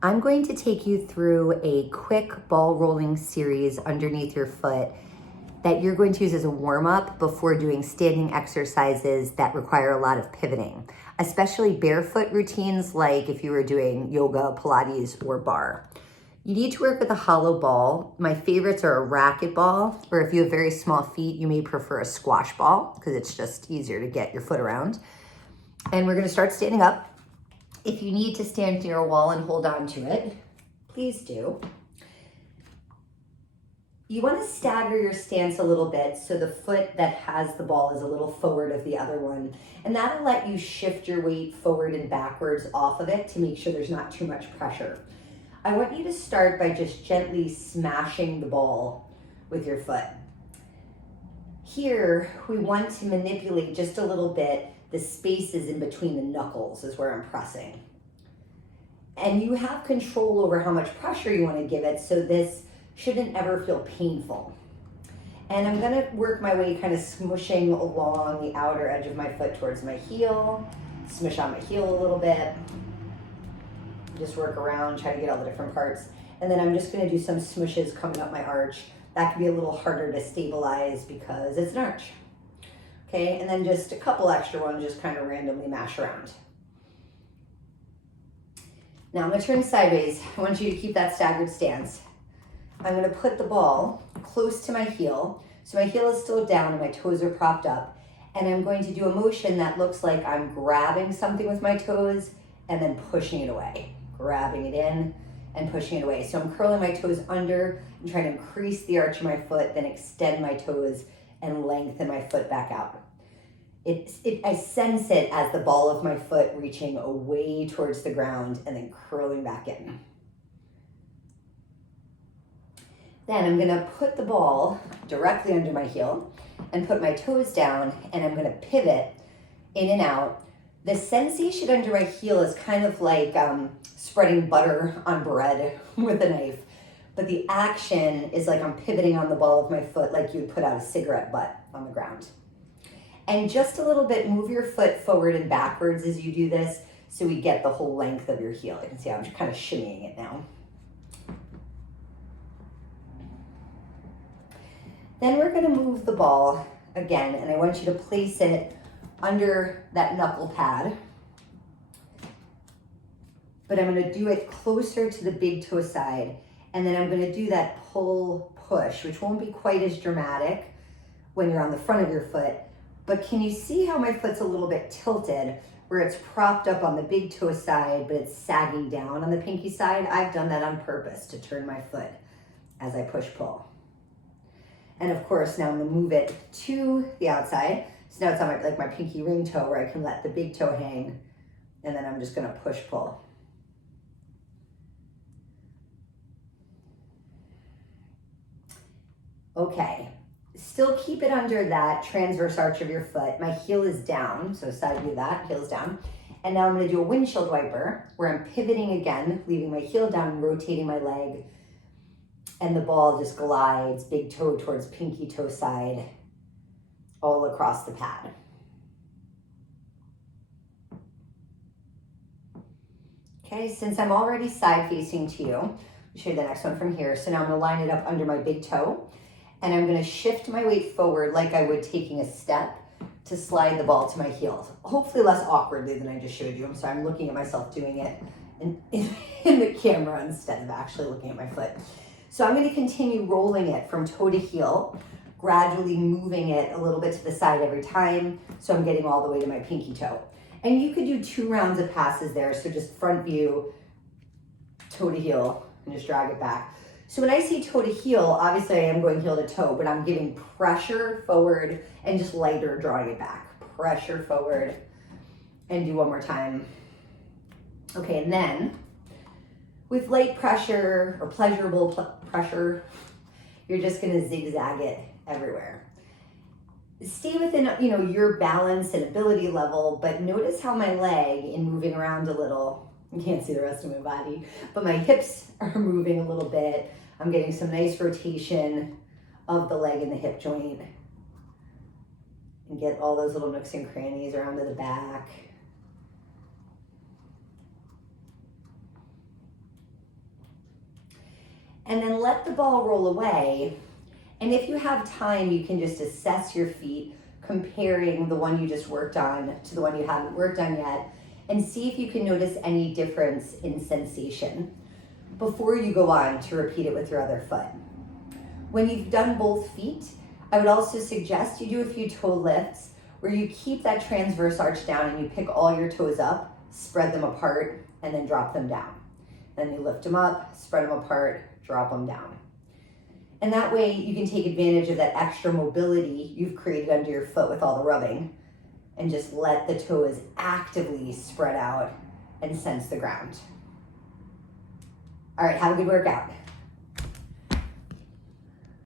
I'm going to take you through a quick ball rolling series underneath your foot that you're going to use as a warm-up before doing standing exercises that require a lot of pivoting, especially barefoot routines like if you were doing yoga, Pilates, or barre. You need to work with a hollow ball. My favorites are a racket ball, or if you have very small feet, you may prefer a squash ball because it's just easier to get your foot around. And we're gonna start standing up. If you need to stand near a wall and hold on to it, please do. You want to stagger your stance a little bit so the foot that has the ball is a little forward of the other one. And that'll let you shift your weight forward and backwards off of it to make sure there's not too much pressure. I want you to start by just gently smashing the ball with your foot. Here, we want to manipulate just a little bit the spaces in between the knuckles is where I'm pressing. And you have control over how much pressure you want to give it, so this shouldn't ever feel painful. And I'm gonna work my way kind of smushing along the outer edge of my foot towards my heel, smush on my heel a little bit, just work around, try to get all the different parts. And then I'm just gonna do some smushes coming up my arch. That can be a little harder to stabilize because it's an arch. Okay, and then just a couple extra ones, just kind of randomly mash around. Now I'm gonna turn sideways. I want you to keep that staggered stance. I'm gonna put the ball close to my heel, so my heel is still down and my toes are propped up, and I'm going to do a motion that looks like I'm grabbing something with my toes and then pushing it away. Grabbing it in and pushing it away. So I'm curling my toes under and trying to increase the arch of my foot, then extend my toes and lengthen my foot back out. I sense it as the ball of my foot reaching away towards the ground and then curling back in. Then I'm gonna put the ball directly under my heel and put my toes down, and I'm gonna pivot in and out. The sensation under my heel is kind of like spreading butter on bread with a knife, but the action is like I'm pivoting on the ball of my foot like you would put out a cigarette butt on the ground. And just a little bit, move your foot forward and backwards as you do this so we get the whole length of your heel. You can see I'm just kind of shimmying it now. Then we're gonna move the ball again, and I want you to place it under that knuckle pad. But I'm gonna do it closer to the big toe side, and then I'm gonna do that pull push, which won't be quite as dramatic when you're on the front of your foot. But can you see how my foot's a little bit tilted, where it's propped up on the big toe side, but it's sagging down on the pinky side? I've done that on purpose to turn my foot as I push pull. And of course, now I'm gonna move it to the outside. So now it's on my pinky ring toe where I can let the big toe hang, and then I'm just gonna push pull. Okay. Still keep it under that transverse arch of your foot. My heel is down, so side view that, heel's down. And now I'm gonna do a windshield wiper where I'm pivoting again, leaving my heel down and rotating my leg. And the ball just glides, big toe towards pinky toe side, all across the pad. Okay, since I'm already side facing to you, I'll show you the next one from here. So now I'm gonna line it up under my big toe, and I'm gonna shift my weight forward like I would taking a step to slide the ball to my heels. Hopefully less awkwardly than I just showed you. I'm sorry, I'm looking at myself doing it in the camera instead of actually looking at my foot. So I'm gonna continue rolling it from toe to heel, gradually moving it a little bit to the side every time, so I'm getting all the way to my pinky toe. And you could do 2 rounds of passes there, so just front view, toe to heel, and just drag it back. So when I say toe to heel, obviously I am going heel to toe, but I'm giving pressure forward and just lighter drawing it back. Pressure forward, and do one more time. Okay, and then with light pressure or pleasurable pressure, you're just gonna zigzag it everywhere. Stay within, your balance and ability level, but notice how my leg, in moving around a little, you can't see the rest of my body, but my hips are moving a little bit. I'm getting some nice rotation of the leg and the hip joint. And get all those little nooks and crannies around to the back. And then let the ball roll away. And if you have time, you can just assess your feet, comparing the one you just worked on to the one you haven't worked on yet, and see if you can notice any difference in sensation before you go on to repeat it with your other foot. When you've done both feet, I would also suggest you do a few toe lifts where you keep that transverse arch down and you pick all your toes up, spread them apart, and then drop them down. Then you lift them up, spread them apart, drop them down. And that way you can take advantage of that extra mobility you've created under your foot with all the rubbing and just let the toes actively spread out and sense the ground. All right, have a good workout.